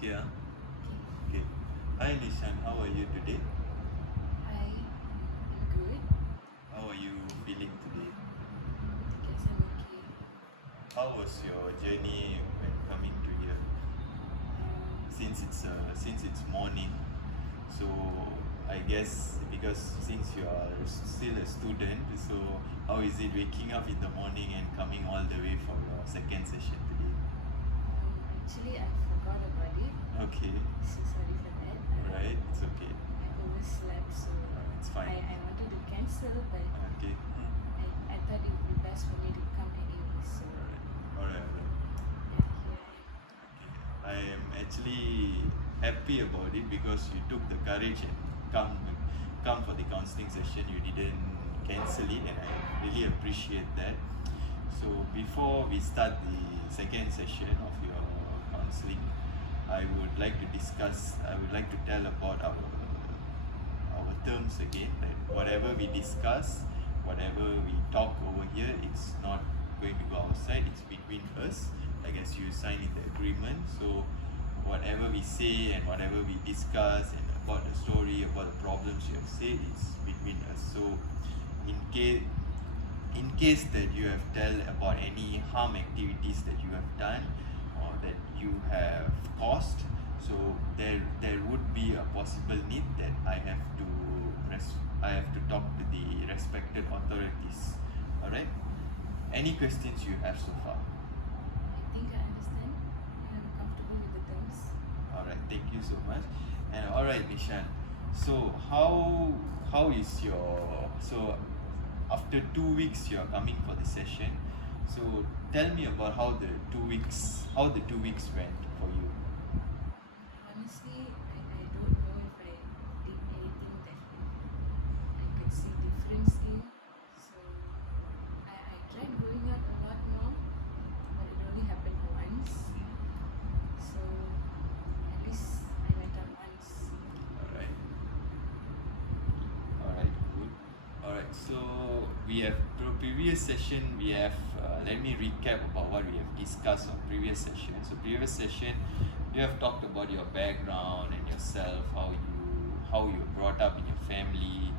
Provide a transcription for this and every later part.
Okay, okay. Hi Nishan, how are you today? Hi, I'm good. How are you feeling today? Guess I'm okay. How was your journey when coming to here? Since it's morning, so I guess because since you are still a student, so how is it waking up in the morning and coming all the way for your second session today? Actually, I forgot about it. Okay, So sorry for that. right, it's okay. I overslept, so It's fine. I wanted to cancel, but Okay. I thought it would be best for me to come anyway. So Alright. yeah, here I am actually happy about it because you took the courage and come for the counseling session. You didn't cancel it, and I really appreciate that. So before we start the second session of your counseling, I would like to tell about our terms again. That whatever we discuss, whatever we talk over here, it's not going to go outside. It's between us. Like as you sign in the agreement. So whatever we say and whatever we discuss and about the story, about the problems you have said, it's between us. So in case that you have tell about any harm activities that you have done or that you have caused, so there would be a possible need that I have to talk to the respected authorities. Alright? Any questions you have so far? I think I understand. I'm comfortable with the terms. Alright, thank you so much. And alright, Nishan. So how is so after 2 weeks you are coming for the session. So tell me about how the 2 weeks went for you. Honestly, I don't know if I did anything that I could see difference in. So I tried going out a lot more, but it only happened once. So at least I went out once. Alright. Alright, good. Alright, so we have previous session we have let me recap about what we have discussed on previous session. So previous session you have talked about your background and yourself, how you were brought up in your family,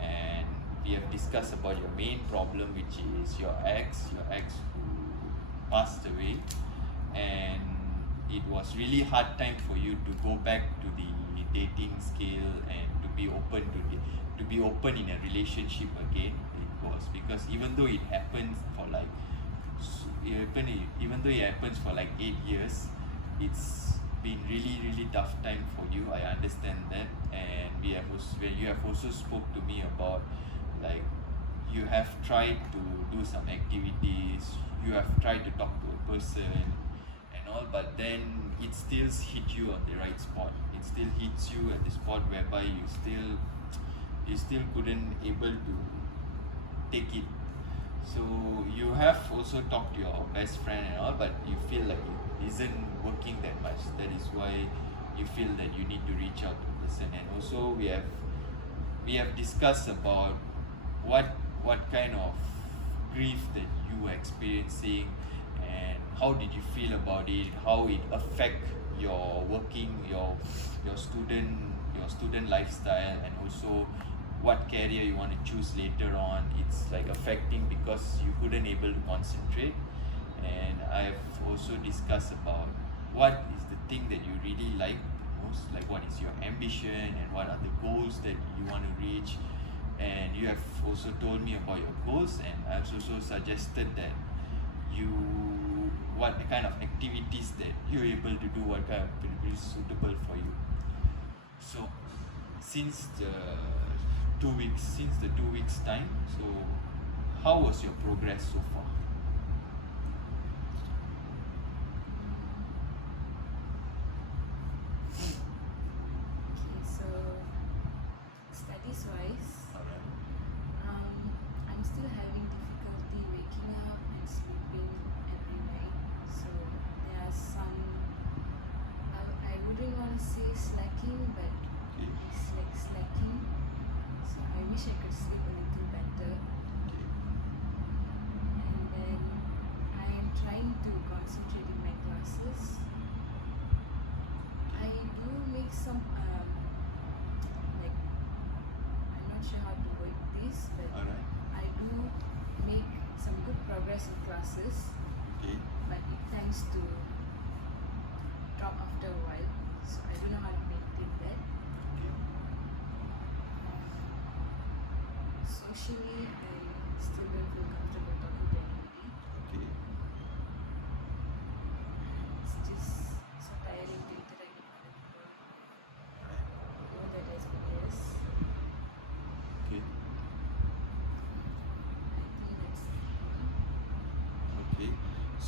and we have discussed about your main problem, which is your ex who passed away, and it was really hard time for you to go back to the dating scale and to be open in a relationship again. It was because even though it happens for like even though it happens for like 8 years, it's been really tough time for you. I understand that, and when you have also spoke to me about like you have tried to do some activities, you have tried to talk to a person and all, but then it still hit you on the right spot. It still hits you at the spot whereby you still couldn't able to take it. So you have also talked to your best friend and all, but you feel like it isn't working that much. That is why you feel that you need to reach out to the person. And also we have discussed about what kind of grief that you were experiencing and how did you feel about it, how it affect your working, your student lifestyle, and also what career you want to choose later on. It's like affecting because you couldn't able to concentrate. And I've also discussed about what is the thing that you really like the most, like what is your ambition and what are the goals that you want to reach. And you have also told me about your goals, and I've also suggested that what kind of activities that you're able to do, what kind of activities is suitable for you. So since the 2 weeks time, so how was your progress so far? Okay, so studies wise, Alright. I'm still having difficulty waking up and sleeping every night. So there are some, I wouldn't want to say slacking, but Okay. it's like slacking. So I wish I could sleep a little better. And then I am trying to concentrate in my classes.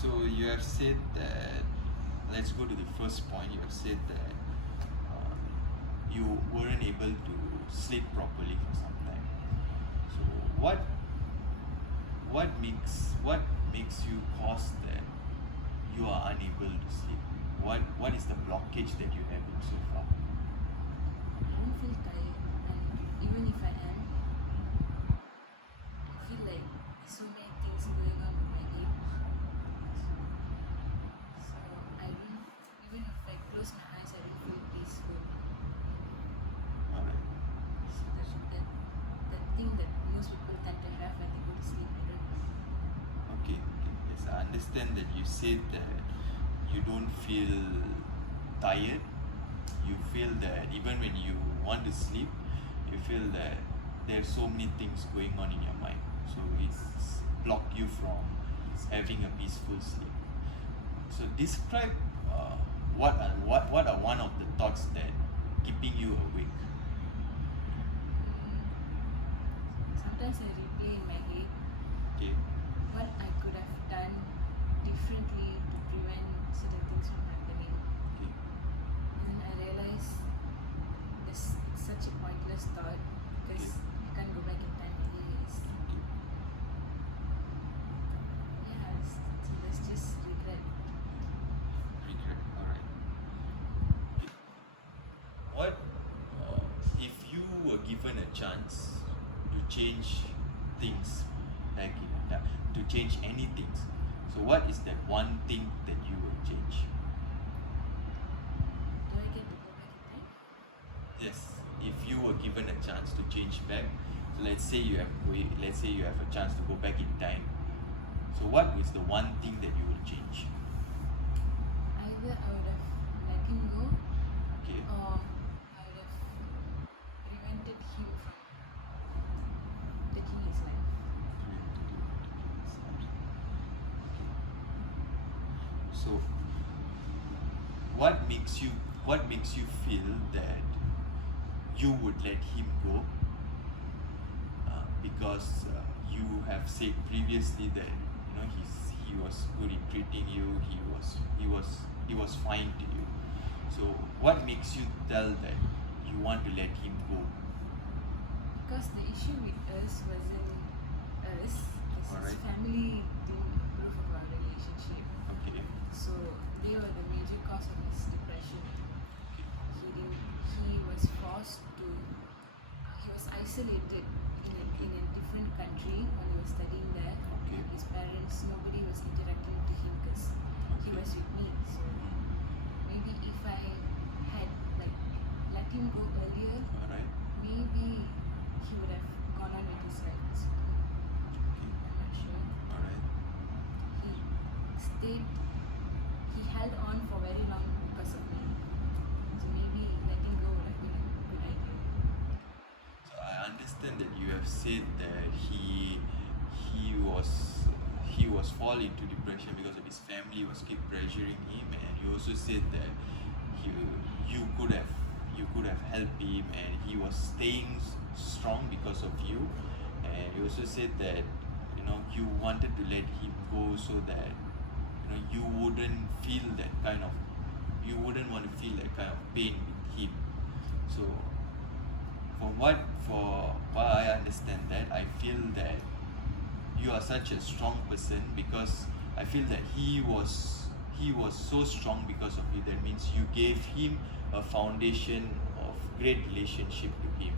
So you have said that, let's go to the first point. You have said that you weren't able to sleep properly for some time. So what makes you cause that you are unable to sleep? What is the blockage that you have in so far? I don't feel tired, and even if I am, I feel like there's so many things going on in my head. So I don't, even if I close my eyes, I don't feel peaceful. Alright. So that thing that most people tend to have when they go to sleep, I don't know. Okay. Yes, I understand that you said that you don't feel tired. You feel that even when you want to sleep, you feel that there's so many things going on in your mind. So it's blocked you from having a peaceful sleep. So describe what are one of the thoughts that keeping you awake. Sometimes I replay in my head Okay. what I could have done differently to prevent certain things from happening. Okay. And then I realize this it's such a pointless thought because I can't go back in time anyways. Okay. Yeah, so there's just regret. Regret. Alright. Okay. What if you were given a chance to change things, like to change anything? So what is that one thing that you will change? Do I get to go back in time? Yes. If you were given a chance to change back, so let's say you have a chance to go back in time. So what is the one thing that you will change? Either I would have let him go Okay. or I would have prevented him from taking his life. So what makes you feel that you would let him go? Because you have said previously that he was good in treating you. He was fine to you. So what makes you tell that you want to let him go? Because the issue with us wasn't us, because his Alright. family didn't approve of our relationship. Okay. So they were the major cause of his depression. He was forced to, he was isolated in a different country when he was studying there. Okay. And his parents, nobody was interacting to him because he was with me. So maybe if I had like let him go earlier, Alright. maybe he would have gone on with his life. So Okay. I'm not sure. Alright. He held on for very long because of me. So maybe letting go would have been a good idea. So I understand that you have said that he was fall into depression because of his family was keep pressuring him, and you also said that you could have helped him, and he was staying strong because of you. And you also said that you wanted to let him go so that you wouldn't feel that kind of you wouldn't want to feel that kind of pain with him. So for what I understand, that I feel that you are such a strong person, because I feel that he was so strong because of you. That means you gave him a foundation of great relationship to him.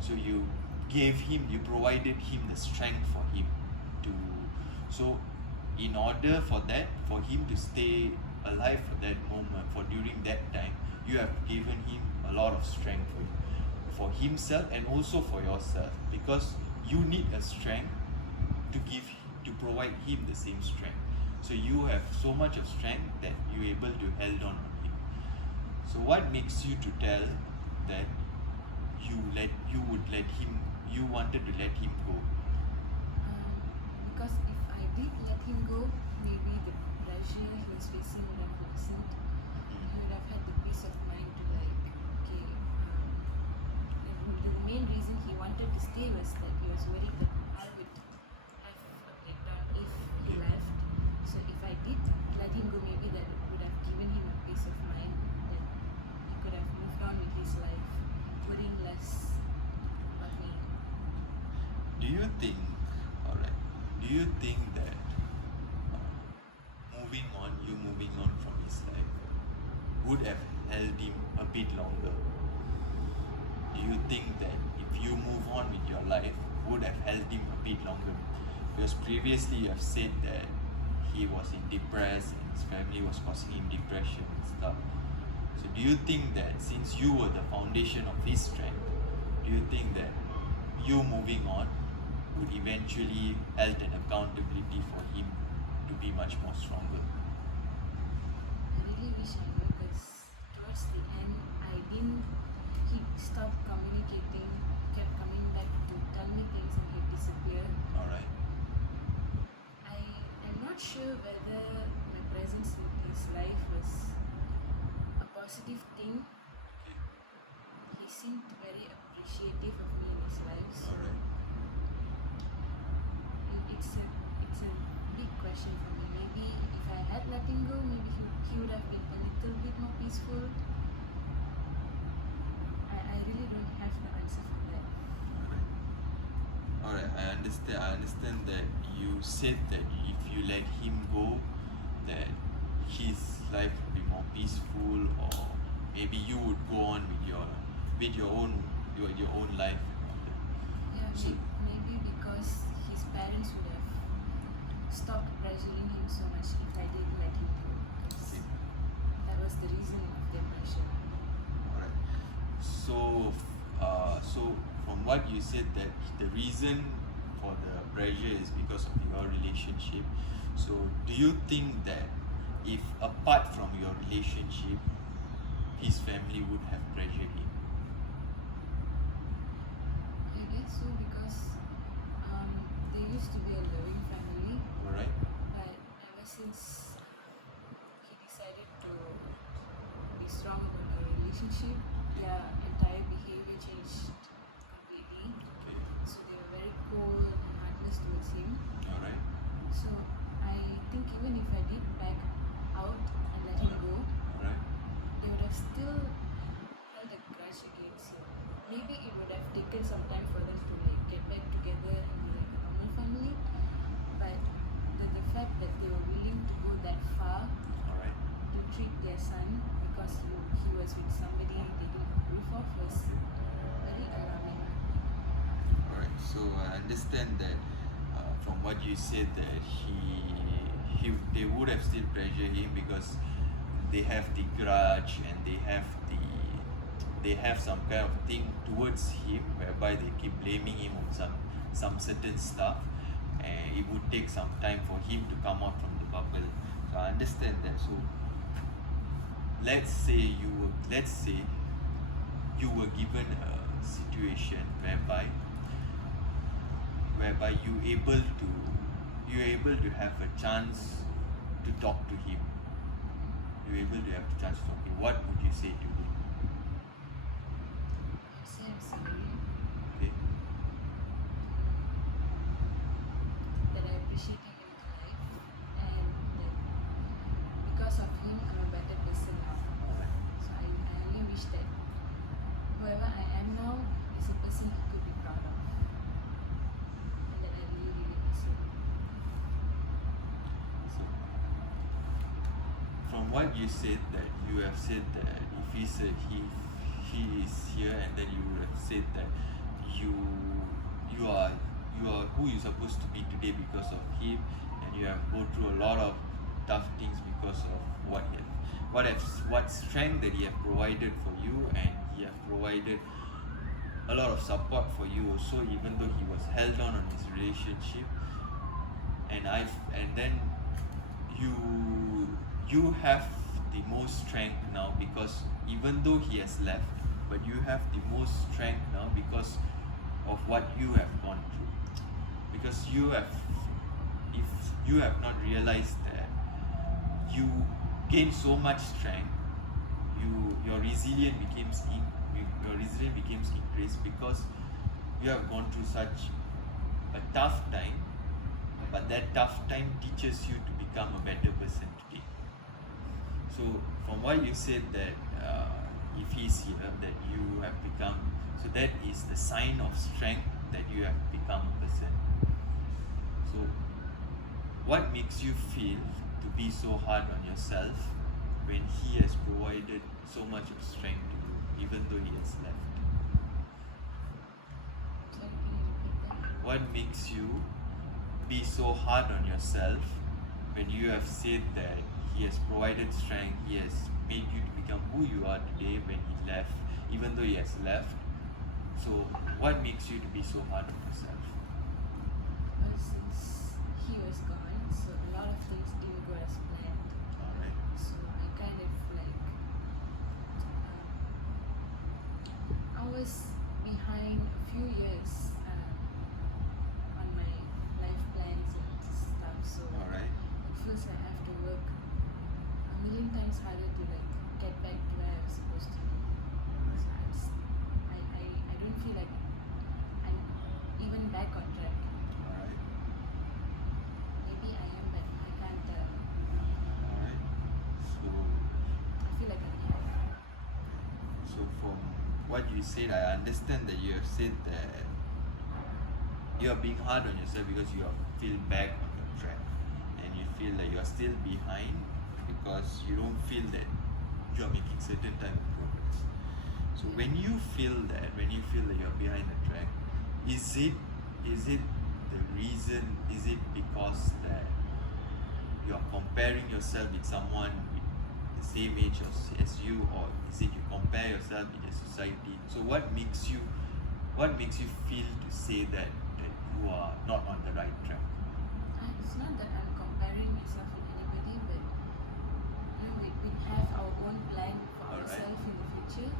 So you provided him the strength for him to. So in order for him to stay alive for that moment, for during that time, you have given him a lot of strength for himself and also for yourself, because you need a strength to provide him the same strength. So you have so much of strength that you're able to hold on to him. So what makes you to tell that you wanted to let him go? Because if I did let him go, maybe the pressure he was facing would have lessened. He would have had the peace of mind to okay. The main reason he wanted to stay was that he was worried that I would have a breakdown if he left. So if I did think, alright, do you think that moving on from his life would have held him a bit longer? Do you think that if you move on with your life would have held him a bit longer? Because previously you have said that he was in depressed and his family was causing him depression and stuff. So do you think that since you were the foundation of his strength, do you think that you moving on would eventually held an accountability for him to be much more stronger? I really wish I knew because towards the end, he stopped communicating, kept coming back to tell me things and he'd disappear. Alright. I'm not sure whether my presence in his life was a positive thing. Okay. He seemed very appreciative of me in his life. So Alright. it's a big question for me. Maybe if I had let him go, maybe he would have been a little bit more peaceful. I really don't have the answer for that. Alright, I understand that you said that if you let him go, that his life would be more peaceful, or maybe you would go on with your own life. Yeah, So, maybe because his parents would have stopped pressuring him so much if I didn't let him go. Because okay. that was the reason of their pressure. Alright. So from what you said, that the reason for the pressure is because of your relationship. So do you think that if apart from your relationship, his family would have pressured him? I guess so because they used to be a loving family, Alright. but ever since he decided to be strong about our relationship, their entire behavior changed completely. Okay. So they were very cold and heartless towards him. Alright. So I think even if I did back out and let him go, Alright. they would have still held a grudge against him. Maybe it would have taken some time for them to like get back together and be like a normal family. But the fact that they were willing to go that far Alright. to treat their son because he was with somebody they didn't approve of was very alarming. Alright, so I understand that from what you said that they would have still pressured him because they have the grudge and they have some kind of thing towards him whereby they keep blaming him on some certain stuff, and it would take some time for him to come out from the bubble. So I understand that. So let's say you were given a situation whereby you're able to have a chance to talk to him. You're able to have a chance to talk to him. What would you say to him? I'd say I'm sorry Okay. that I appreciate him in my life and that because of him I'm a better person now. Alright. So I only wish that whoever I am now is a person he could be proud of. And that I really, really miss him. So, from what you said, that you have said that if he is here, and then you would have said that you are who you're supposed to be today because of him, and you have go through a lot of tough things because of what strength that he have provided for you, and he have provided a lot of support for you also, even though he was held on his relationship. And then you have the most strength now, because even though he has left, but you have the most strength now because of what you have gone through. Because if you have not realized that you gain so much strength, your resilience becomes increased because you have gone through such a tough time, but that tough time teaches you to become a better person today. So from what you said, that if he's here, that you have become, so that is the sign of strength that you have become a person. So what makes you feel to be so hard on yourself when he has provided so much of strength to you, even though he has left? Sorry, can you repeat that? What makes you be so hard on yourself when you have said that he has provided strength, he has made you to become who you are today when he left, even though he has left? So what makes you to be so hard on yourself? Well, since he was gone, so a lot of things didn't go as planned. Alright. So I kind of like I was behind a few years on my life plans and stuff. So Alright. it feels I have to work a million times harder to like get back to where I was supposed to be. So I don't feel like I'm even back on track. Alright. Maybe I am, but I can't. Alright. I feel like I'm behind. So from what you said, I understand that you have said that you are being hard on yourself because you are feel back on your track, and you feel that you are still behind because you don't feel that you are making certain type of progress. So when you feel that you are behind the track, is it the reason? Is it because that you are comparing yourself with someone with the same age as you, or is it you compare yourself with the society? So what makes you feel to say that you are not on the right track? It's not that I'm comparing myself with anybody, but we have our own plan for Alright. ourselves in the future.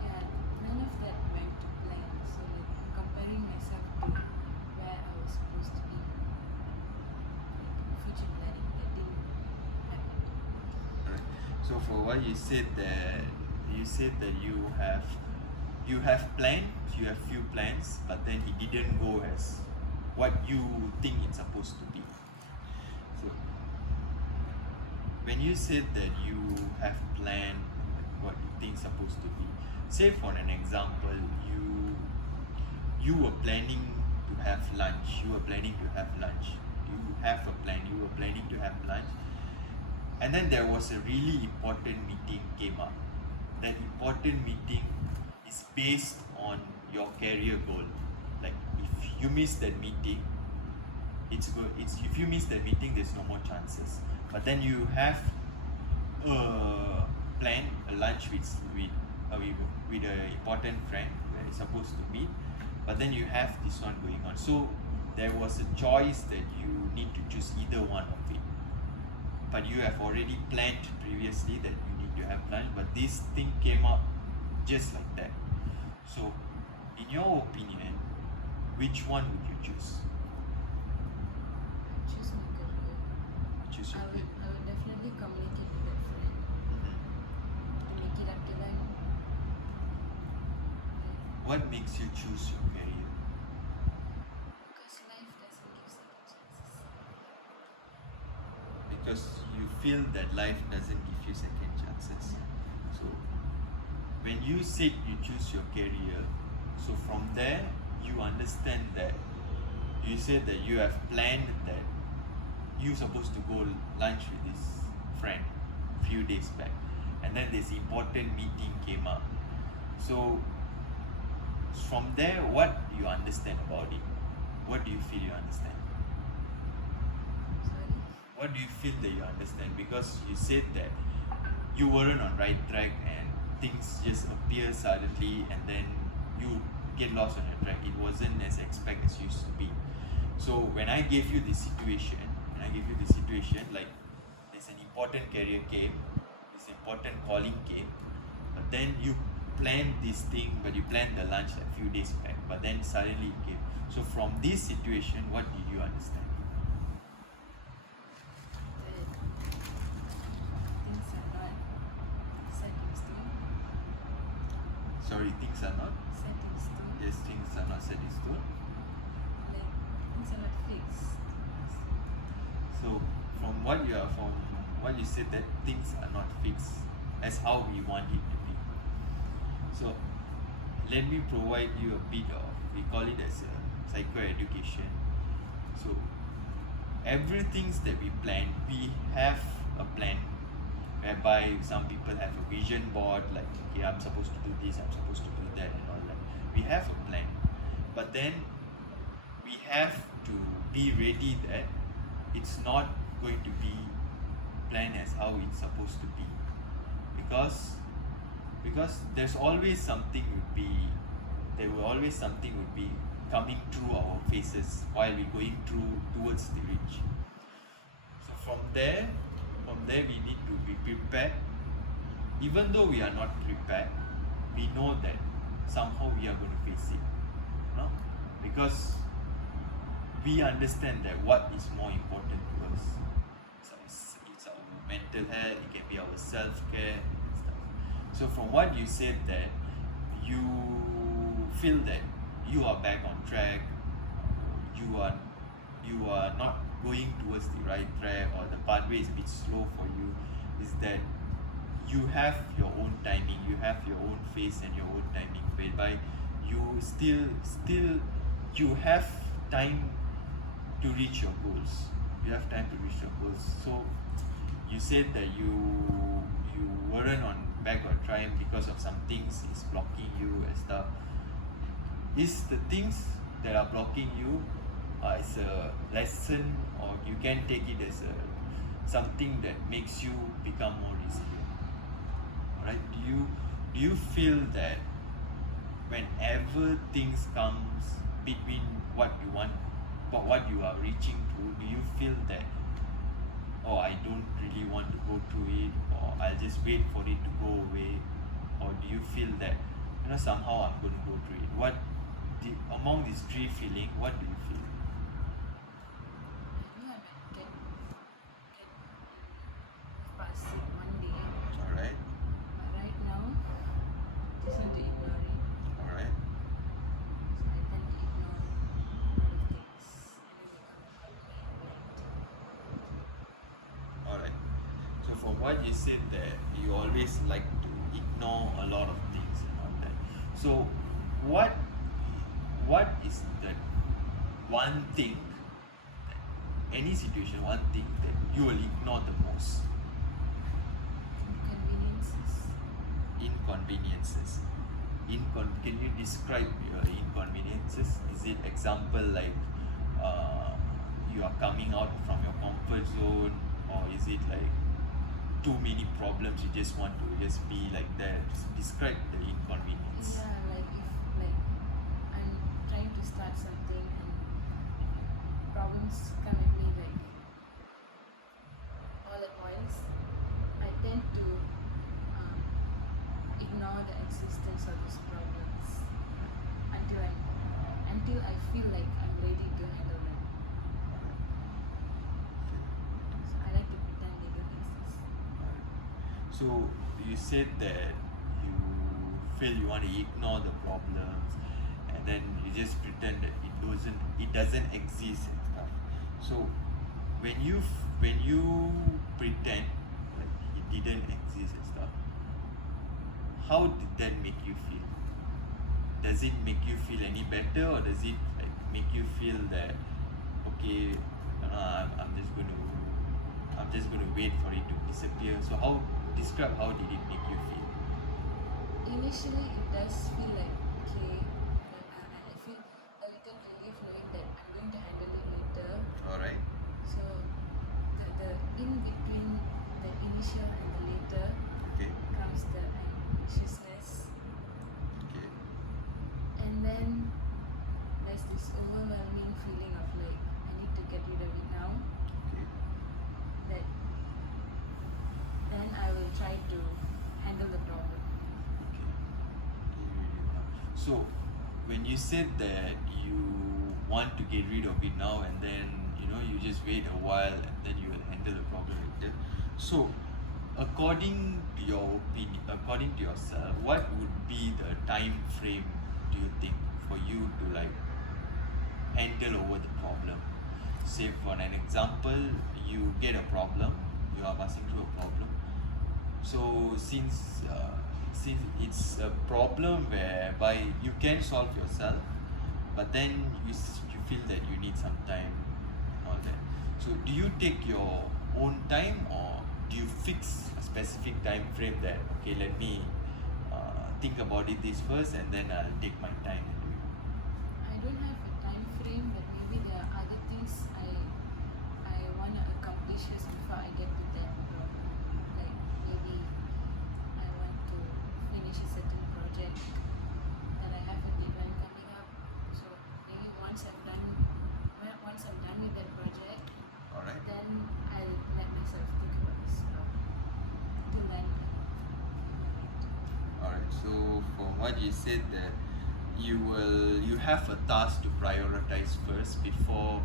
Yeah, none of that went to plan. So like I'm comparing myself to where I was supposed to be. Like future planning that didn't happen. Alright. So for what you said that you have planned, you have few plans, but then it didn't go as what you think it's supposed to be. So when you said that you have planned what you think it's supposed to be, say for an example, you were planning to have lunch. You have a plan. You were planning to have lunch, and then there was a really important meeting came up. That important meeting is based on your career goal. Like if you miss that meeting, it's good. If you miss that meeting, there's no more chances. But then you have planned a lunch with an important friend where you're supposed to meet. But then you have this one going on. So there was a choice that you need to choose either one of it. But you have already planned previously that you need to have lunch, but this thing came up just like that. So in your opinion, which one would you choose? Choose my career. Choose your I will definitely communicate with that friend to make it up to them. What makes you choose your career? Because life doesn't give second chances. Because you feel that life doesn't give you second chances. So when you said you choose your career, so from there you understand that you said that you have planned that you're supposed to go lunch with this friend a few days back, and then this important meeting came up. So from there, what do you understand about it? What do you feel you understand? Sorry. What do you feel that you understand? Because you said that you weren't on right track and things just appear suddenly, and then you get lost on your track. It wasn't as expected as used to be. So when I gave you this situation, like there's an important career came, this important calling came, but then you planned this thing, but you planned the lunch a few days back, but then suddenly it came. So from this situation, what did you understand? Things are not set in stone. Sorry, things are not. Set in stone. Yes, things are not set in stone. Like things are not fixed. So from what you said, that things are not fixed as how we want it to be. So let me provide you a bit of, we call it as a psychoeducation. So everything that we plan, we have a plan, whereby some people have a vision board, like, okay, I'm supposed to do this, I'm supposed to do that, and all that. We have a plan, but then we have to be ready that it's not going to be planned as how it's supposed to be, because there's always something would be coming through our faces while we're going through towards the reach. So from there we need to be prepared. Even though we are not prepared, we know that somehow we are going to face it, because we understand that what is more important to us. It's our mental health, it can be our self-care and stuff. So from what you said, that you feel that you are back on track, you are not going towards the right track, or the pathway is a bit slow for you, is that you have your own timing, you have your own phase and your own timing, whereby you still you have time to reach your goals. You have time to reach your goals. So you said that you weren't on back on track because of some things is blocking you and stuff. Is the things that are blocking you as a lesson, or you can take it as something that makes you become more resilient? Alright? Do you feel that whenever things comes between what you want, but what you are reaching to, do you feel that, oh, I don't really want to go through it, or I'll just wait for it to go away? Or do you feel that, somehow I'm going to go through it? Among these three feelings, what do you feel? I know I might get past it one day, Alright, but right now, just want to ignore it. alright, So I tend to ignore a lot of things, and then they come upon me. alright. So from what you said, that you always like to ignore a lot of things and all that. So what is the one thing, any situation, one thing that you will ignore the most? Inconveniences. Can you describe your inconveniences? Is it example like you are coming out from your comfort zone, or is it like too many problems you just want to just be like that? Just describe the inconvenience. Yeah, like if I'm trying to start something and problems come at me like all at once, I tend to ignore the existence of these problems until I feel like I'm ready to handle them. So I like to pretend they don't exist. So you said that you feel you want to ignore the problems, and then you just pretend that it doesn't exist and stuff. So when you pretend like it didn't exist and stuff, how did that make you feel? Does it make you feel any better, or does it like make you feel that, okay, I'm just going to wait for it to disappear? So describe how did it make you feel? Initially, it does feel like okay, I feel a little relief knowing that I'm going to handle it later. Alright. So the in between the initial and the later Okay. comes the anxiousness, Okay. and then there's this overwhelming feeling of like I need to get rid of it now. Okay. That then I will try to handle the problem. So when you said that you want to get rid of it now, and then you just wait a while and then you will handle the problem later. So according to your opinion, according to yourself, what would be the time frame, do you think, for you to like handle over the problem? Say for an example, you get a problem, you are passing through a problem. So since since it's a problem whereby you can solve yourself, but then you feel that you need some time and all that. So do you take your own time, or do you fix a specific time frame that, okay, let me think about it this first and then I'll take my time and do it? I don't have a time frame, but maybe there are other things I want to accomplish first before I get to that problem. Like maybe I want to finish a certain project that I have a deadline coming up. So maybe once I'm done with that project, All right. then I'll let myself think about this till then. Alright, so from what you said, that you have a task to prioritize first before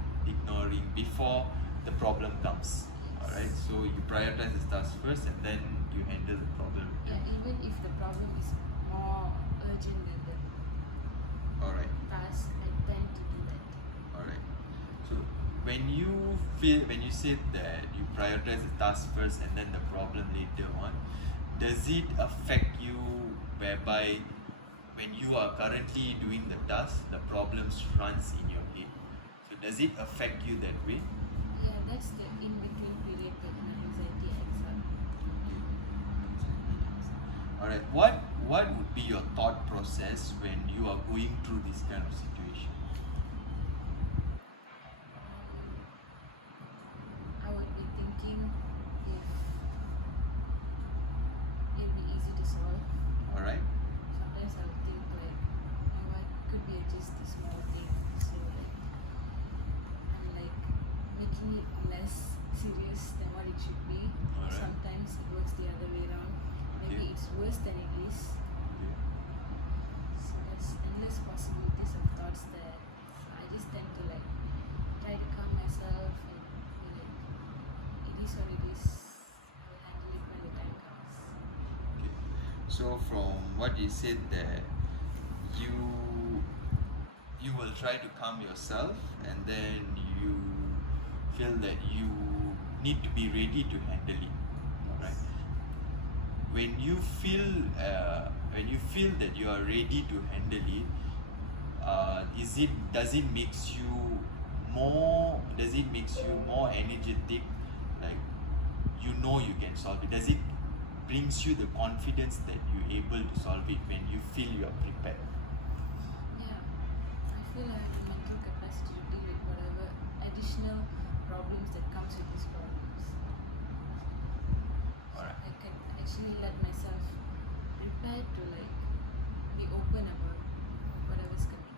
the problem comes. Alright, so you prioritize the task first and then you handle the problem. Yeah, even if the problem is more urgent than the Alright, task, I tend to do that. alright. So when you said that you prioritize the task first and then the problem later on, does it affect you whereby when you are currently doing the task, the problems runs in your head? So does it affect you that way? Yeah, that's the in-between period that my anxiety acts up. Alright, what would be your thought process when you are going through this kind of situation? I would be thinking if it'd be easy to solve. Alright, Sometimes I'll think like, oh, what could be just a small thing. So like, I'm like making it less serious than what it should be. Alright. Sometimes it works the other way around. Maybe Okay. it's worse than it is. okay. So there's endless possibilities of thoughts there. So I just tend to like try to calm myself and be like, it is what it is. I'll handle it when the time comes. Okay. So from what you said, that you will try to calm yourself and then you feel that you need to be ready to handle it. Alright. When you feel that you are ready to handle it, does it makes you more energetic, like you know you can solve it? Does it brings you the confidence that you're able to solve it when you feel you are prepared? Yeah, I feel I have the mental capacity to deal with whatever additional problems that comes with these problems. Alright. I can actually let myself prepare to like be open about whatever's coming.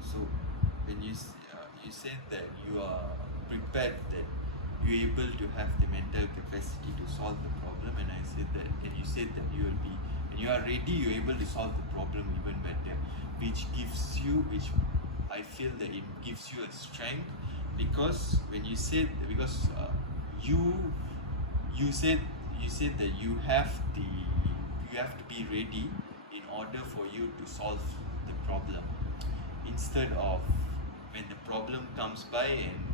So when you said that you are prepared, that you're able to have the mental capacity to solve the problem, and I said that, and you said that you will be, when you are ready, you're able to solve the problem even better, which I feel that it gives you a strength, because when you said, because you said that you have to be ready in order for you to solve the problem, instead of when the problem comes by and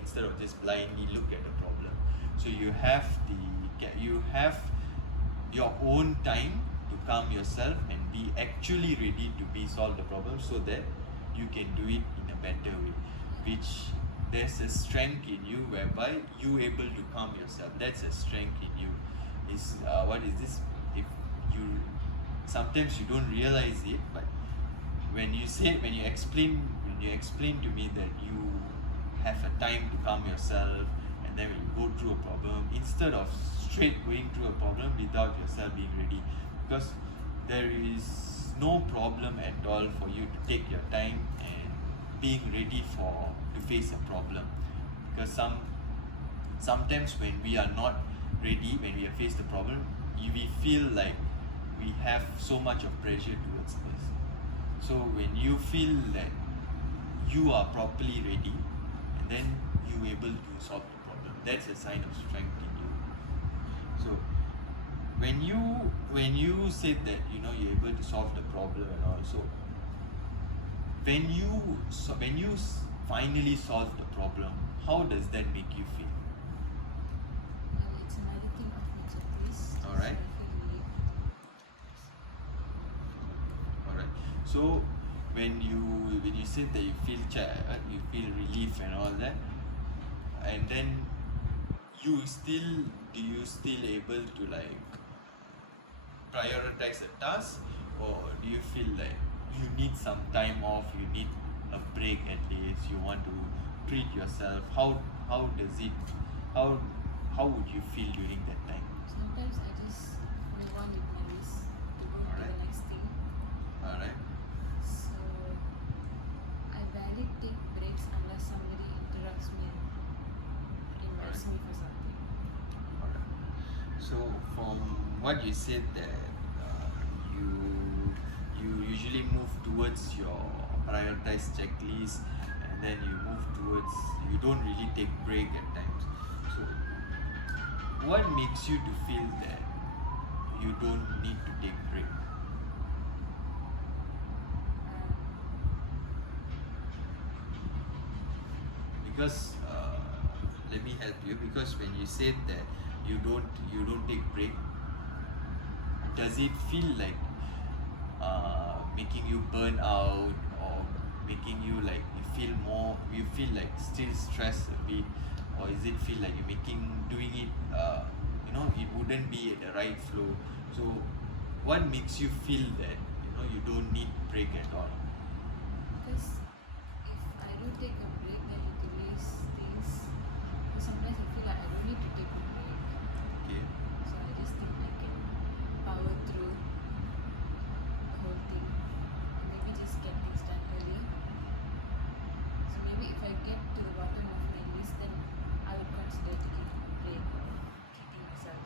instead of just blindly look at the problem. So you have your own time to calm yourself and be actually ready to be solve the problem, so that you can do it in a better way, which there's a strength in you whereby you able to calm yourself. That's a strength in you. Is what is this? If you sometimes you don't realize it, but when you explain to me that you have a time to calm yourself, and then when you go through a problem, instead of straight going through a problem without yourself being ready, because there is no problem at all for you to take your time and being ready to face a problem, because sometimes when we are not ready, when we face the problem, we feel like we have so much of pressure towards us. So when you feel that you are properly ready, and then you able to solve the problem, that's a sign of strength in you. So when you said that you're able to solve the problem and all, so when you finally solve the problem, how does that make you feel? Well, it's another thing off my checklist. Alright. So when you said that you feel relief and all that, and then you still do you still able to like prioritize a task, or do you feel like you need some time off, you need a break at least, you want to treat yourself? How does it how how would you feel during that time? Sometimes I just move on with my list to go to Alright. the next thing. Alright. So I barely take breaks unless somebody interrupts me and invites me for something. Alright. So from what you said that you usually move towards your prioritized checklist, and then you move towards, you don't really take break at times. So what makes you to feel that you don't need to take break? Because let me help you, because when you said that you don't take break, does it feel like making you burn out, or making you like you feel like still stressed a bit, or is it feel like you're doing it it wouldn't be at the right flow? So what makes you feel that you don't need break at all? Because if I do take a break, then it delays things. So sometimes I feel like I don't need to take a break. Okay. So I just think I can power through the whole thing and maybe just get things done earlier. So maybe if I get to the bottom of my list, then I would consider taking a break or treating myself.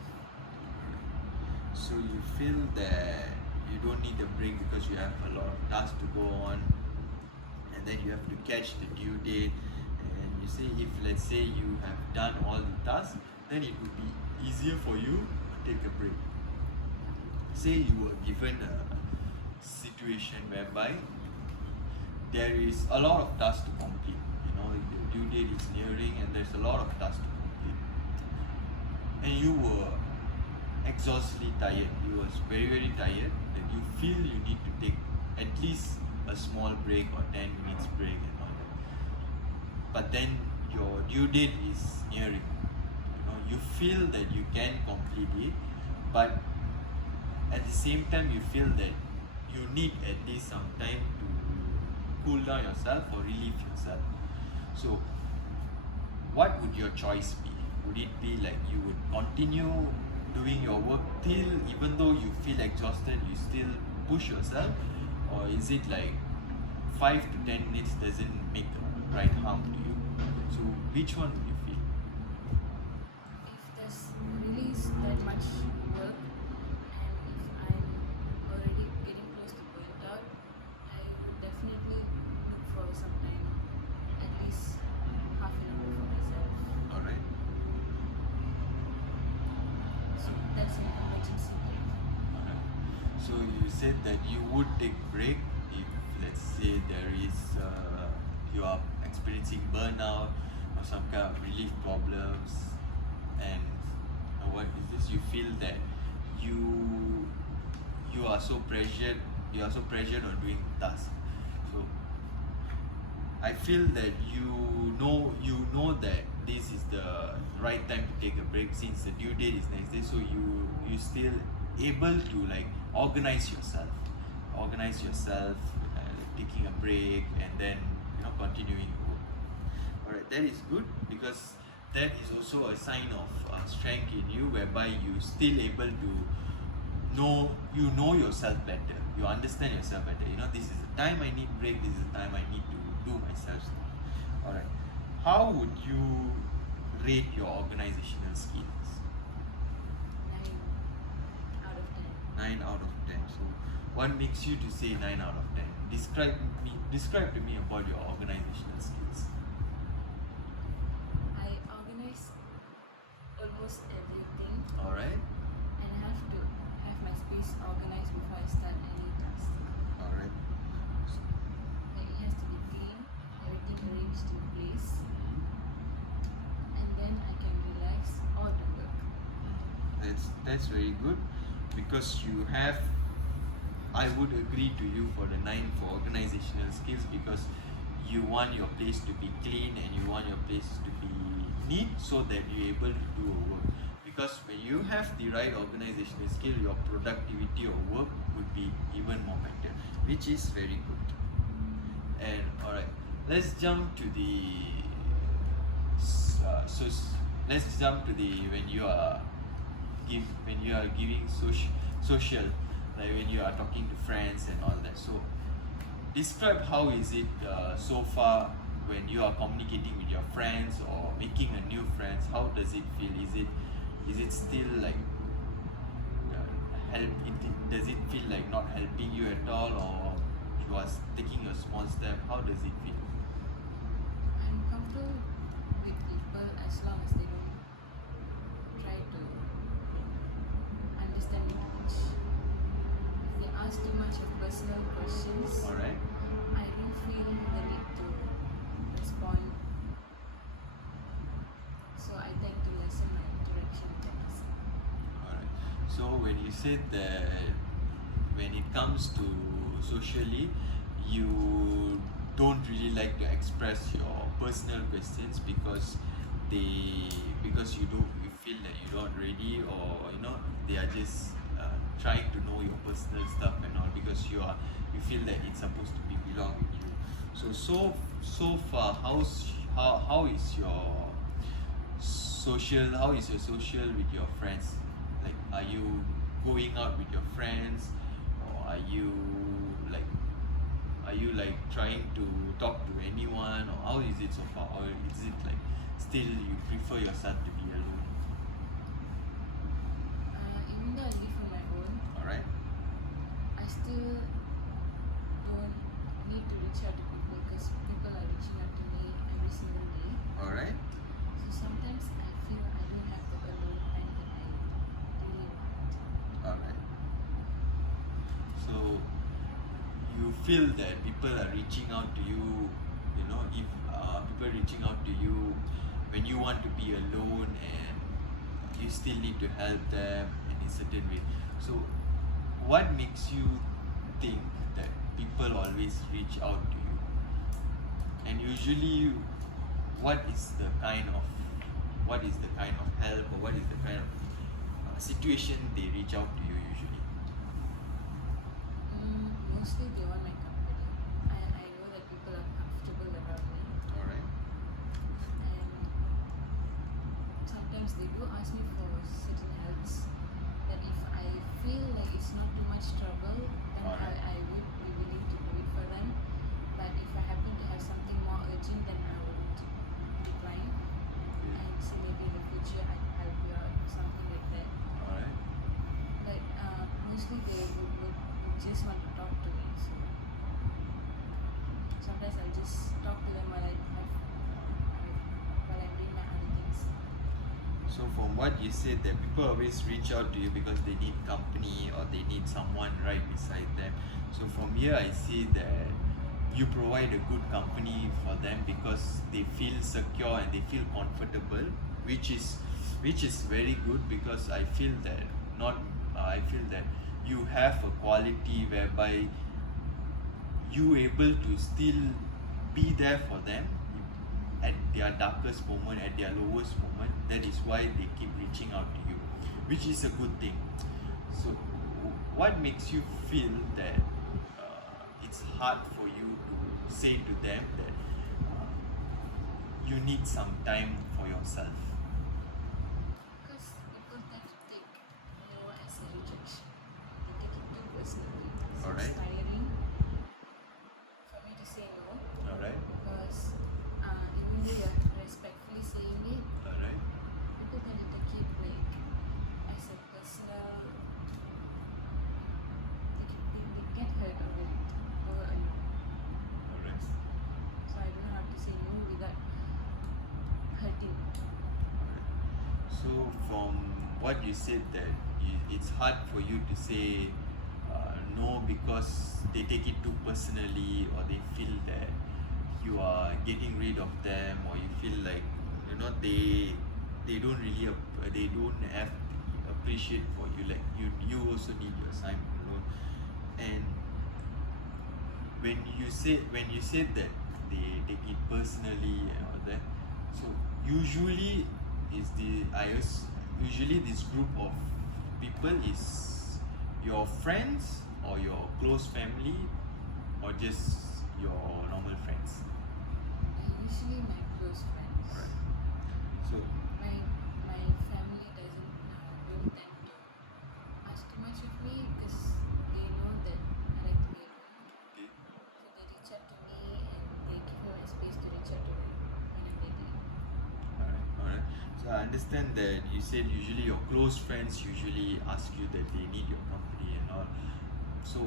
So you feel that you don't need a break because you have a lot of tasks to go on, and then you have to catch the due date, and you say if let's say you have done all the tasks, then it would be easier for you to take a break. Say you were given a situation whereby there is a lot of tasks to complete, the due date is nearing and there's a lot of tasks to complete, and you were exhaustively tired, you was very very tired, that you feel you need to take at least a small break or 10 minutes break and all that. But then your due date is nearing, you feel that you can complete it, but at the same time you feel that you need at least some time to cool down yourself or relieve yourself. So what would your choice be? Would it be like you would continue doing your work till, even though you feel exhausted, you still push yourself, or is it like 5 to 10 minutes doesn't make a right harm to you? So which one would you feel? If there's really that much work, and if I'm already getting close to burnt out, I would definitely look for some time, at least half an hour for myself. Alright. So that's an emergency break. Alright. So you said that you would take break if let's say there is you are experiencing burnout or some kind of relief problems, and what is this? You feel that you are so pressured on doing tasks. So I feel that you know that this is the right time to take a break since the due date is next day. So you still able to like organize yourself, taking a break and then continuing work. Alright, that is good, because that is also a sign of strength in you, whereby you still able to know yourself better, you understand yourself better. This is the time I need break, this is the time I need to do myself stuff. Alright, how would you rate your organizational skills? 9 out of 10. 9 out of 10. So what makes you to say 9 out of 10? Describe to me about your organizational skills. I organize almost everything, Alright. and I have to have my space organized before I start any task. Alright. Like, it has to be clean, everything arranged in place, and then I can relax or do work. That's very good, because you have I would agree to you for the 9 for organizational skills, because you want your place to be clean and you want your place to be neat so that you're able to do your work. Because when you have the right organizational skill, your productivity of work would be even more better, which is very good. And alright, let's jump to the let's jump to the when you are giving social, like when you are talking to friends and all that. So describe how is it so far when you are communicating with your friends or making a new friends. How does it feel? Is it still like does it feel like not helping you at all, or you are taking a small step? How does it feel? I'm comfortable with people as long as they don't try to understand me too much. If they ask too much of personal questions, Alright. I don't feel the need to respond. So I tend to lessen my interaction with that person. Alright. So when you said that when it comes to socially, you don't really like to express your personal questions because you feel that you don't ready, or they are just trying to know your personal stuff and all, because you feel that it's supposed to be belong with you. So far, how is your social with your friends? Like, are you going out with your friends, or are you like trying to talk to anyone, or how is it so far, or is it like still you prefer yourself to be alone? Even though I live on my own, Alright. I still don't need to reach out to people because people are reaching out to me every single day. Alright. So sometimes I feel I don't have the alone time that I really want. Alright. So you feel that people are reaching out to you, if people reaching out to you when you want to be alone, and you still need to help them in a certain way. So what makes you think that people always reach out to you? And usually what is the kind of help, or what is the kind of situation they reach out to you usually? Mostly they want my company. I know that people are comfortable around me, Alright. and sometimes they do ask me for certain helps that if I feel like it's not too much trouble, then Alright. I would be willing to do it for them. But if I happen to have something more urgent, then I would decline and say maybe in the future I can help you out, something like that. Alright. But mostly they would just want to talk to me. So sometimes I'll just talk to them while I'm doing my other things. So from what you said, that people always reach out to you because they need company or they need someone right beside them. So from here I see that you provide a good company for them because they feel secure and they feel comfortable, which is very good, because I feel that you have a quality whereby you able to still be there for them at their darkest moment, at their lowest moment. That is why they keep reaching out to you, which is a good thing. So what makes you feel that it's hard for you to say to them that you need some time for yourself? Because people tend to take no as a rejection. They take it too personally. So Alright. it's tiring for me to say no. Alright. Because even though you're respectfully saying it, Alright. people tend to take it like as a personal. They get hurt over a no. Alright. So I don't know how to say no without hurting. So from what you said, that it's hard for you to say no because they take it too personally, or they feel that you are getting rid of them, or you feel like they don't really they don't have appreciate for you, like you also need your time alone. And when you said that they take it personally and all that, so usually usually this group of people is your friends or your close family or just your normal friends. Usually my close friends. Alright. So My family don't tend to ask too much of me because they know that I like to be alone. okay. So they reach out to me and they give me my space to reach out to them when I'm ready. Alright. So I understand that you said usually your close friends usually ask you that they need your company and all. So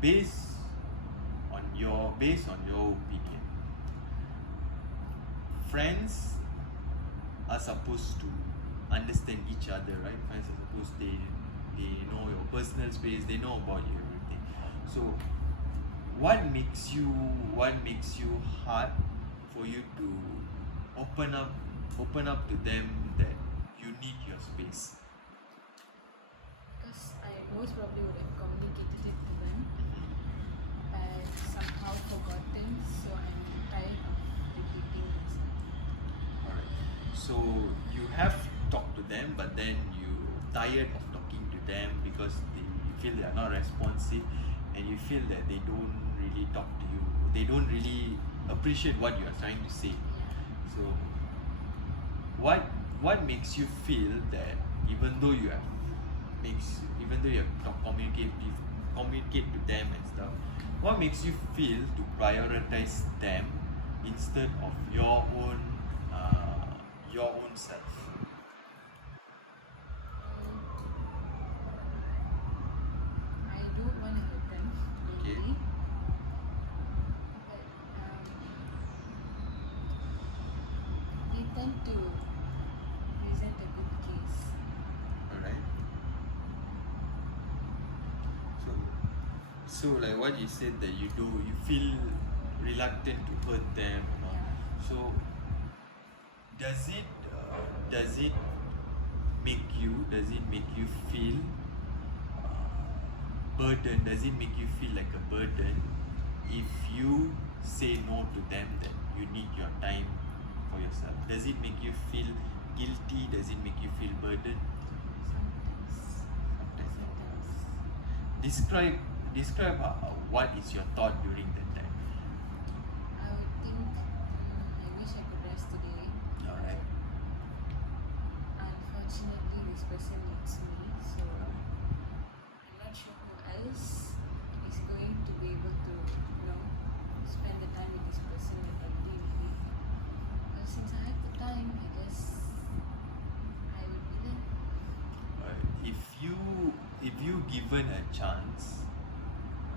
based on your opinion, friends are supposed to understand each other, right? Friends are supposed they know your personal space, they know about you everything. So what makes you hard for you to open up to them that you need your space? Because I most probably would have communicated it to them but somehow forgotten, so I'm tired of repeating myself. Alright. So you have talked to them, but then you tired of talking to them because they feel they are not responsive, and you feel that they don't really talk to you. They don't really appreciate what you are trying to say. Yeah. So what makes you feel that even though you have communicate to them and stuff, what makes you feel to prioritize them instead of your own self? I do want to help them Okay. mainly, but they tend to present a good case. Alright. So like what you said that you feel reluctant to hurt them and all. Yeah. So does it make you feel burden? Does it make you feel like a burden if you say no to them that you need your time for yourself? Does it make you feel guilty? Does it make you feel burden? Sometimes. Describe what is your thought during that time. I would think, I wish I could rest today. Alright. Unfortunately, this person needs me, so I'm not sure who else is going to be able to, spend the time with this person when I really need it. But since I have the time, I guess I would be there. If you given a chance,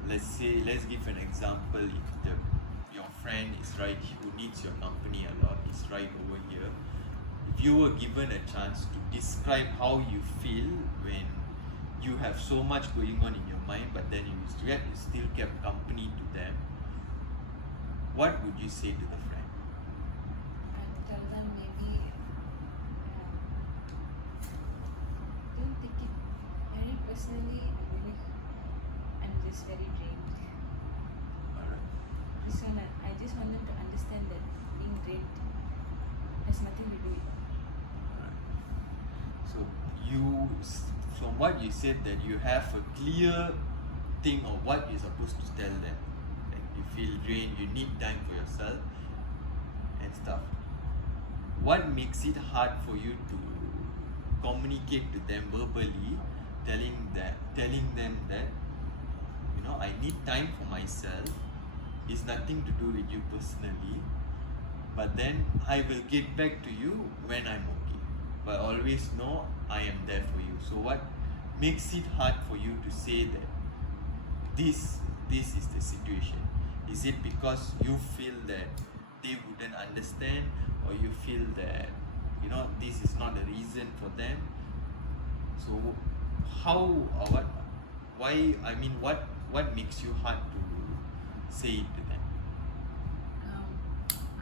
let's give an example. If your friend is right who needs your company a lot is right over here, if you were given a chance to describe how you feel when you have so much going on in your mind, but then you still kept company to them, what would you say to the friend? I'd tell them maybe don't take it very personally. I'm just very drained. Alright. I just want them to understand that being drained has nothing to do with it. Alright. So from what you said, that you have a clear thing of what you're supposed to tell them. Like you feel drained, you need time for yourself and stuff. What makes it hard for you to communicate to them verbally, telling them that I need time for myself. It's nothing to do with you personally, but then I will get back to you when I'm okay. But always know I am there for you. So what makes it hard for you to say that this is the situation? Is it because you feel that they wouldn't understand, or you feel that this is not the reason for them? So what makes you hard to say it to them?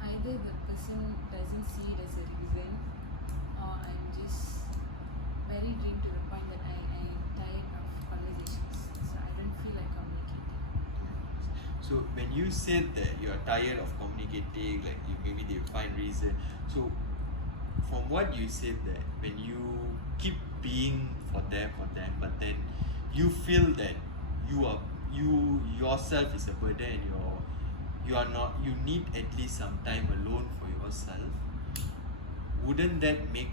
Either the person doesn't see it as a reason, or I'm just very drained to the point that I'm tired of conversations. So I don't feel like So when you said that you are tired of communicating, like maybe they find reason. So from what you said, that when you keep being for them, but then you feel that you yourself is a burden, and you are not, you need at least some time alone for yourself. Wouldn't that make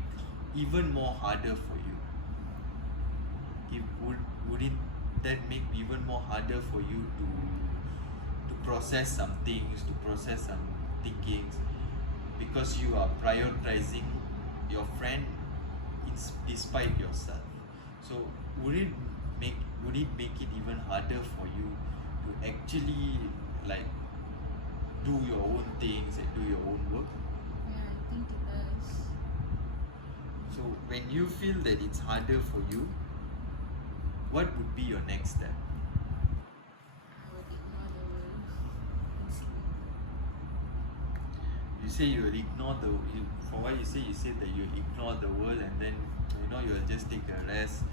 even more harder for you? Wouldn't that make even more harder for you to process some things, to process some thinkings, because you are prioritizing your friend despite yourself? So would it make it even harder for you to actually like do your own things and do your own work? Yeah, I think it does. So when you feel that it's harder for you, what would be your next step? I would ignore the world and sleep. You say you will ignore from what you said that you ignore the world, and then you'll just take a rest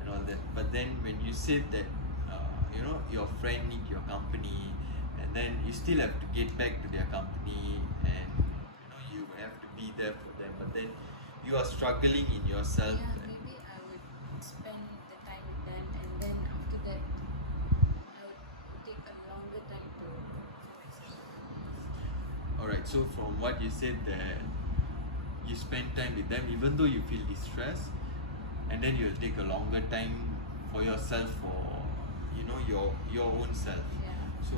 and all that. But then when you said that your friend need your company, and then you still have to get back to their company, and you have to be there for them, but then you are struggling in yourself. Yeah, maybe I would spend the time with them, and then after that, I would take a longer time to for myself. Alright, so from what you said, that you spend time with them even though you feel distressed, and then you'll take a longer time for yourself, for your own self. Yeah. So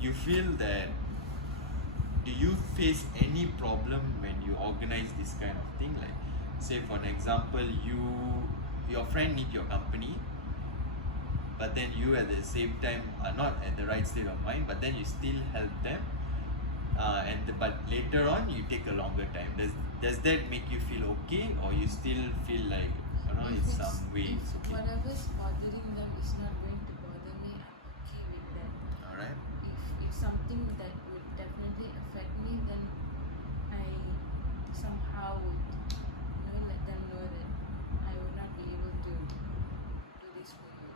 you feel that, do you face any problem when you organize this kind of thing? Like, say for an example, your friend need your company, but then you at the same time are not at the right state of mind, but then you still help them, but later on you take a longer time. Does that make you feel okay, or you still feel like in If some way it's okay? whatever's bothering them is not going to bother me, I'm okay with that. Alright. If it's something that would definitely affect me, then I somehow would let them know that I would not be able to do this for you.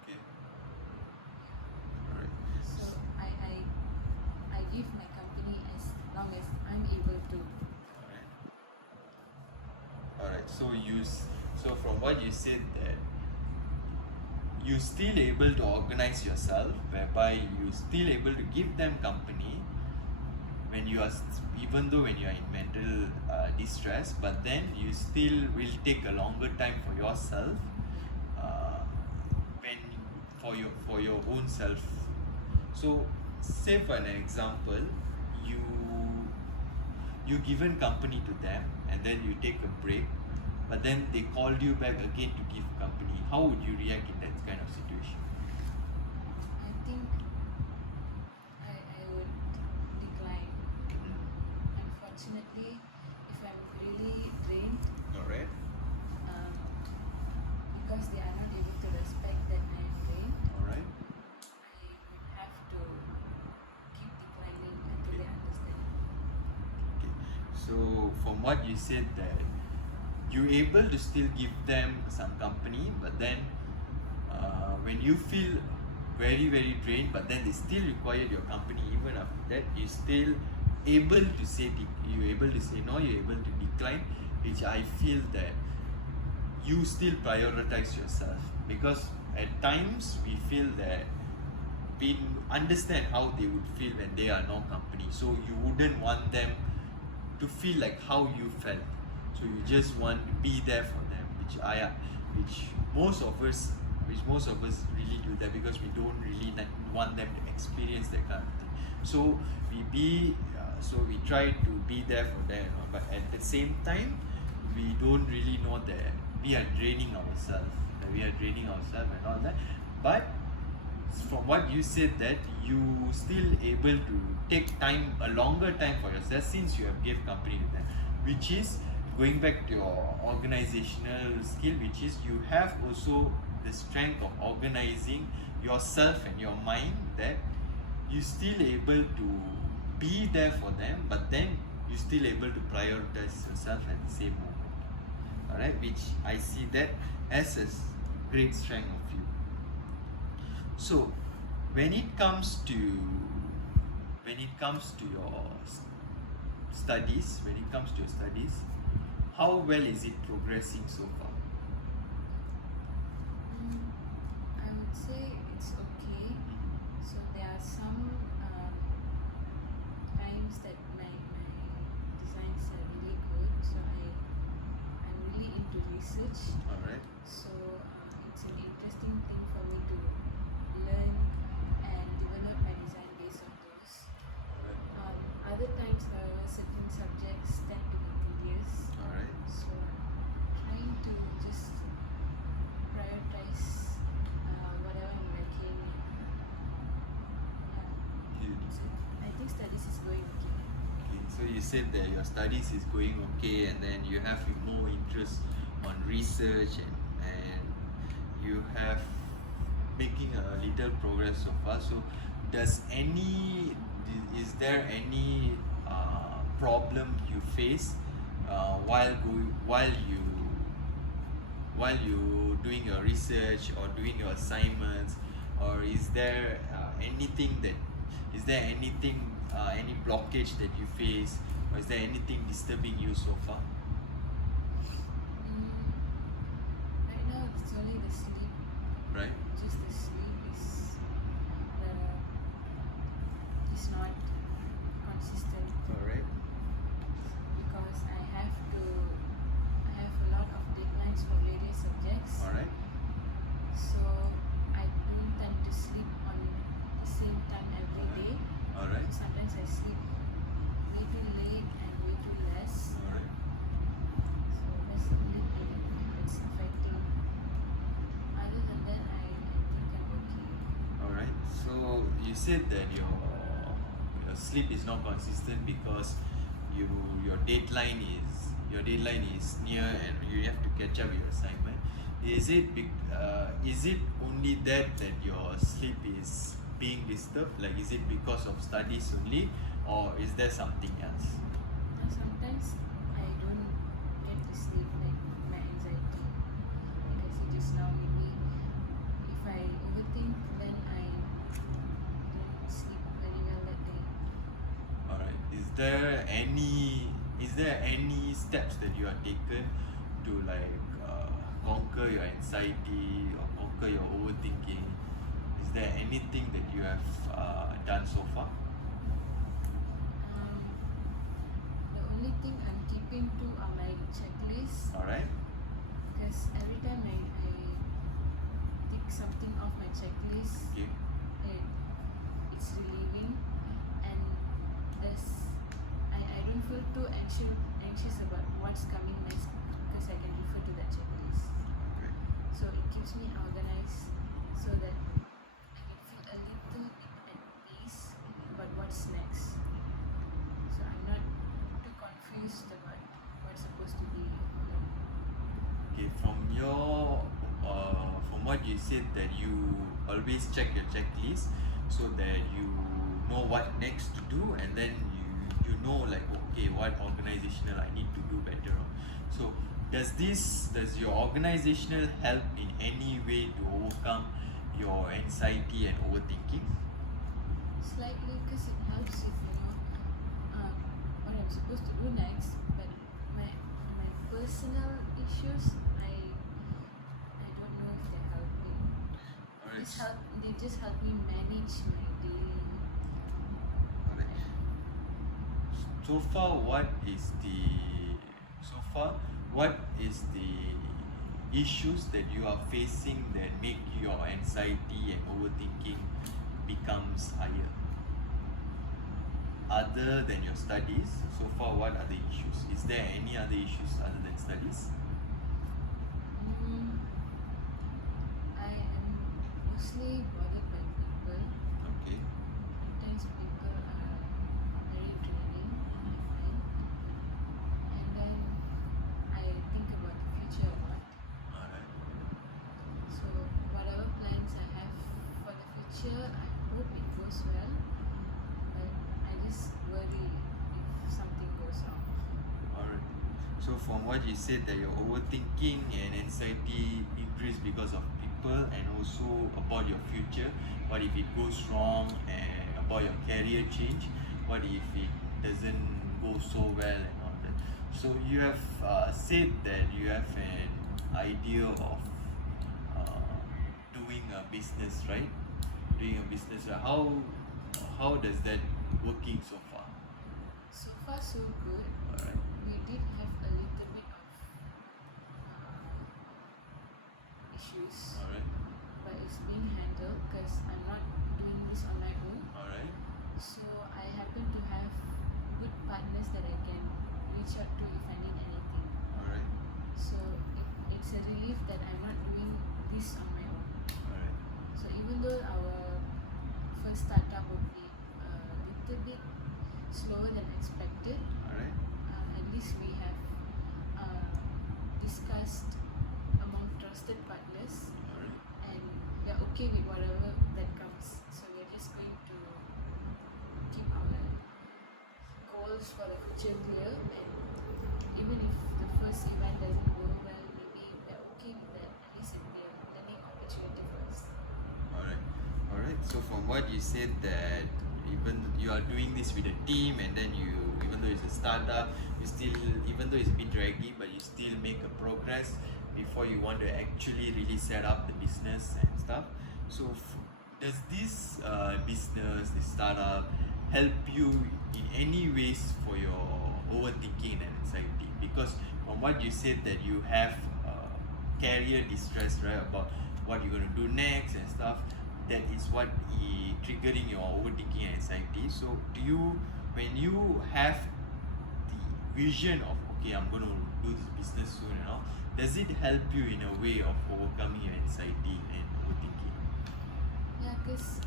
Okay. Alright. So I give my company as long as I'm able to. Alright. So from what you said, that you still able to organize yourself, whereby you still able to give them company when you are even though when you are in mental distress, but then you still will take a longer time for yourself, when for your own self. So say for an example, you given company to them, and then you take a break, but then they called you back again to give company. How would you react in that kind of situation? I think I would decline. Unfortunately, if I'm really drained, Alright. because they are not able to respect that I am drained, Alright. I would have to keep declining until they understand. Okay. So from what you said, that you able to still give them some company, but then when you feel very very drained, but then they still required your company, even after that you still able to say you able to say no, you're able to decline, which I feel that you still prioritize yourself. Because at times we feel that we understand how they would feel when they are no company, so you wouldn't want them to feel like how you felt, so you just want to be there for them, which most of us really do that, because we don't really want them to experience that kind of thing. So we try to be there for them, but at the same time we don't really know that we are draining ourselves, and all that. But from what you said, that you still able to take time, a longer time for yourself, since you have gave company to them, which is going back to your organizational skill, which is you have also the strength of organizing yourself and your mind, that you still able to be there for them, but then you still able to prioritize yourself at the same moment. Alright, which I see that as a great strength of you. So when it comes to your studies, how well is it progressing so far? I would say it's okay. So there are some times that my designs are really good. So I'm really into research. All right. So it's an interesting thing for me to learn and develop my design based on those. Other times, however, certain subjects tend to be tedious. All right. So trying to just prioritize whatever I'm liking. So I think studies is going okay. Okay, so you said that your studies is going okay, and then you have more interest on research, and you have making a little progress so far. So is there any problem you face while you doing your research or doing your assignments, or is there any blockage that you face, or is there anything disturbing you so far? Right now, it's only the sleep. Right. Just the sleep is not consistent. All right. Because I have a lot of deadlines for various subjects. All right. So I don't tend to sleep on the same time every day. All right. Sometimes I sleep way too late and way too less. All right. So that's the only thing that's affecting. Other than that, I think I'm okay. All right. So you said that your sleep is not consistent because your deadline is near and you have to catch up your assignment. Is it only that your sleep is being disturbed? Like, is it because of studies only, or is there something else? Sometimes I don't get to sleep, like my anxiety. Like I said just now, maybe if I overthink, then I don't sleep very well that day. All right. Is there any steps that you have taken to conquer your anxiety or conquer your overthinking? Is there anything that you have done so far? The only thing I'm keeping to are my checklists, All right. because every time I tick something off my checklist, Okay. it's relieving, and I don't feel too anxious about what's coming next because I can refer to that checklist. Great. So it keeps me organized so that I can feel a little bit at peace about what's next. So I'm not too confused about what's supposed to be done. Okay. From what you said, that you always check your checklist so that you know what next to do, and then you know, like, okay, what organizational I need to do better on. So does your organizational help in any way to overcome your anxiety and overthinking? Slightly, because it helps with what I'm supposed to do next, but my personal issues, I don't know if they help me. All right. They just help me manage my daily. All right. So far, what is the issues that you are facing that make your anxiety and overthinking becomes higher? Other than your studies, so far, what are the issues? Is there any other issues other than studies? I am mostly bothered by people. Okay. Sometimes people are very draining, I find. And then I think about the future a lot. All right. So whatever plans I have for the future, I hope it goes well. But I just worry if something goes wrong. Alright. So from what you said, that your overthinking and anxiety increase because of people, and also about your future. What if it goes wrong, and about your career change? What if it doesn't go so well and all that? So you have said that you have an idea of doing a business, right? Doing a business. How does that working so far? So far, so good. All right. We did have a little bit of issues, All right. but it's being handled because I'm not doing this on my own. All right. So I happen to have good partners that I can reach out to if I need anything. All right. So it's a relief that I'm not doing this on my own. All right. So even though our first startup would be a little bit slower than expected, All right. at least we have discussed among trusted partners, All right. and we are okay with whatever that comes. So we're just going to keep our goals for the future clear, and even if the first event doesn't go well, maybe we're okay with that. At least it will be a learning opportunity for us. Alright, alright. So from what you said that even you are doing this with a team, and then you, even though it's a startup, you still, even though it's a bit draggy, but you still make a progress before you want to actually really set up the business and stuff. So does this business, this startup, help you in any ways for your overthinking and anxiety? Because from what you said that you have career distress, right, about what you're going to do next and stuff, that is what triggering your overthinking and anxiety. So do you, when you have the vision of, okay, I'm going to do this business soon and all, does it help you in a way of overcoming your anxiety and overthinking? Yeah, because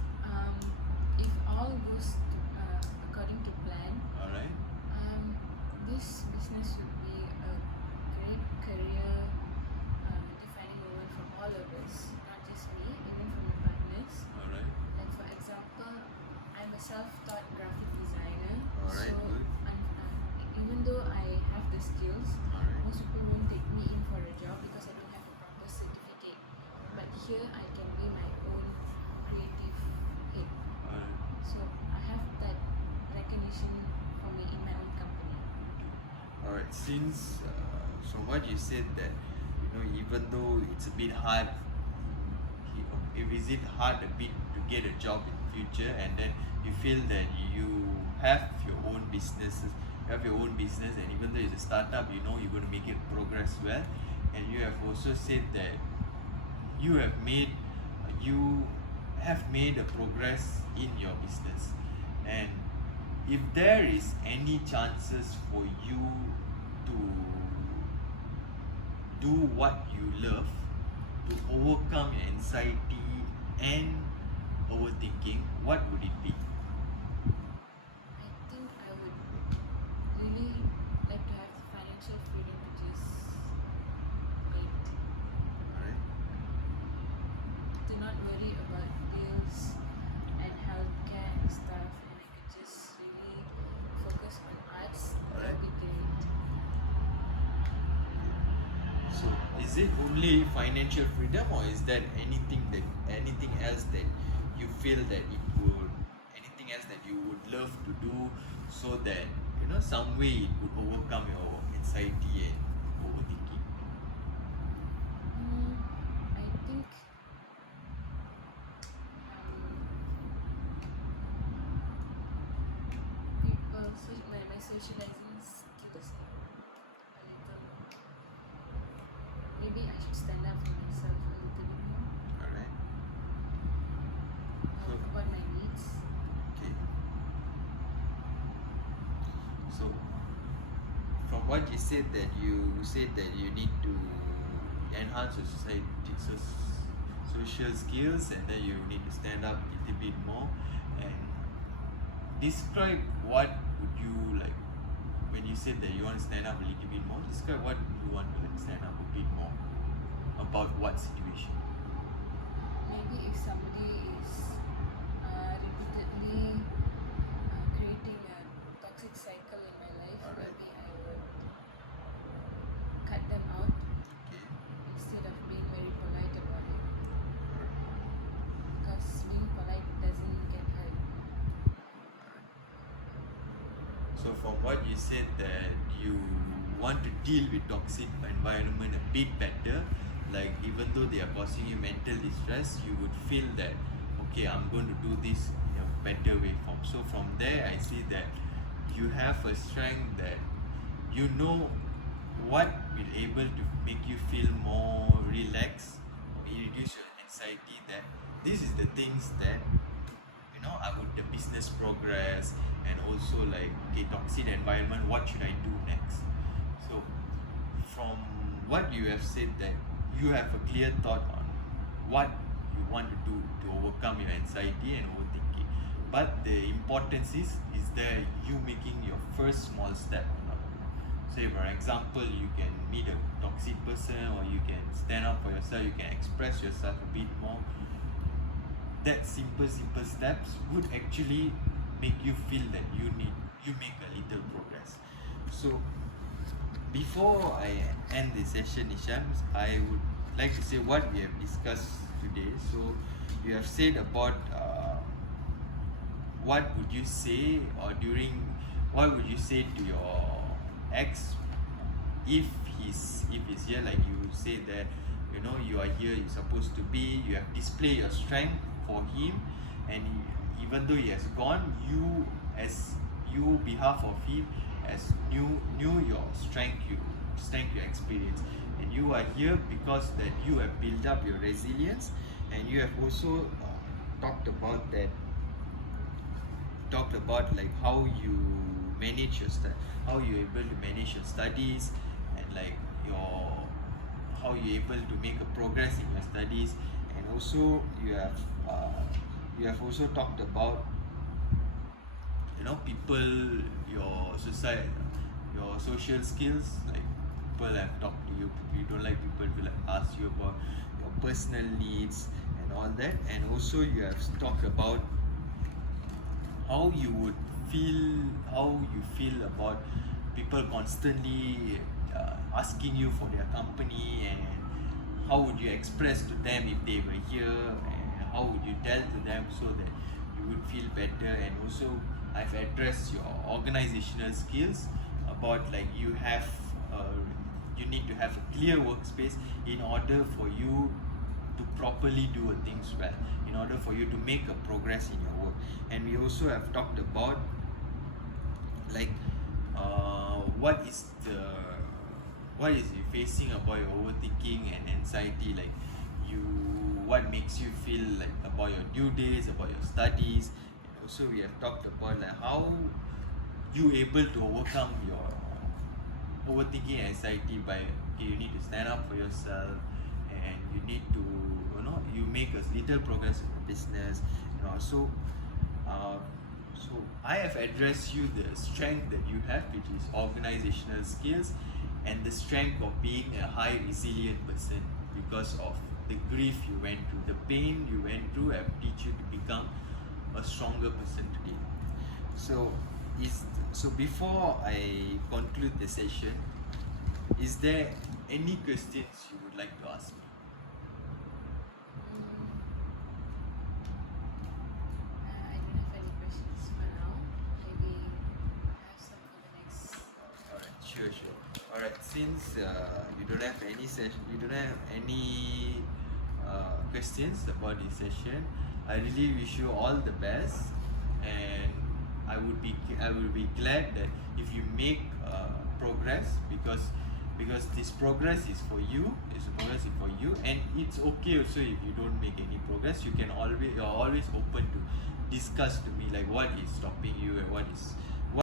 if all goes according to plan, All right. this business would be a great career defining moment for all of us, not just me, even from the partners. All right. Like for example, I'm a self-taught graphic designer, Alright, so good. even though I have the skills, All right. most people won't take me in for a job because I don't have a proper certificate. But here I can be my own creative head. All right. So I have that recognition for me in my own company. All right. Since from what you said that, you know, even though it's a bit hard, if is it hard a bit to get a job in future, and then you feel that you have your own businesses, and even though it's a startup, you know you're going to make it progress well, and you have also said that you have made a progress in your business, and if there is any chances for you to do what you love to overcome your anxiety and overthinking, what would it be? I think I would really like to have the financial freedom to just wait, Alright. to not worry about bills and healthcare and stuff, and I could just really focus on arts. That would be great. So is it only financial freedom, or is there anything else that you feel that anything else that you would love to do, so that you know some way it would overcome your anxiety and overthinking? I think my socializing skills a little. Maybe I should stand up for myself a little bit more Alright. So about my needs. okay. So from what you said that you need to enhance your social skills, and then you need to stand up a little bit more, and describe what would you like when you said that you want to stand up a little bit more. Describe what you want to like stand up a bit more, about what situation. Maybe if somebody is repeatedly creating a toxic cycle in my life, Alright. maybe I would cut them out Okay. instead of being very polite about it. So from what you said that you want to deal with toxic environment a bit better, like even though they are causing you mental distress, you would feel that okay, I'm going to do this in a better way form. So from there I see that you have a strength that you know what will able to make you feel more relaxed or reduce your anxiety, that this is the things that I would the business progress, and also like okay, toxic environment, what should I do next? So from what you have said, that you have a clear thought on what you want to do to overcome your anxiety and overthinking, but the importance is there you making your first small step or not. Say for example, you can meet a toxic person, or you can stand up for yourself, you can express yourself a bit more. That simple steps would actually make you feel that you make a little progress. So before I end the session, Isham, I would like to say what we have discussed today. So you have said about what would you say, or during what would you say to your ex if he's here, like you say that you are here, you're supposed to be, you have displayed your strength for him, and even though he has gone, you as you behalf of him as knew your strength, you experience, and you are here because that you have built up your resilience, and you have also talked about like how you manage your how you're able to manage your studies, and like your how you're able to make a progress in your studies, and also you have also talked about people, your society, your social skills, like people have talked to you, you don't like people to like ask you about your personal needs and all that, and also you have talked about how you feel about people constantly asking you for their company, and how would you express to them if they were here, and how would you tell to them so that you would feel better. And also I've addressed your organizational skills, about like you need to have a clear workspace in order for you to properly do things well, in order for you to make a progress in your work. And we also have talked about like what is you facing about your overthinking and anxiety, like what makes you feel like about your due dates, about your studies. And also we have talked about like how you able to overcome your overthinking and anxiety by okay, you need to stand up for yourself, and you need to you make a little progress in the business, so so I have addressed you the strength that you have, which is organizational skills, and the strength of being a high resilient person because of the grief you went through, the pain you went through have teach you to become a stronger person today. So before I conclude the session, is there any questions you would like to ask me? I don't have any questions for now. Maybe I have some for the next. Alright, sure. Alright, since you don't have any questions about this session, I really wish you all the best, and I will be glad that if you make progress, because this progress is for you, and it's okay also if you don't make any progress. You're always open to discuss to me like what is stopping you, and what is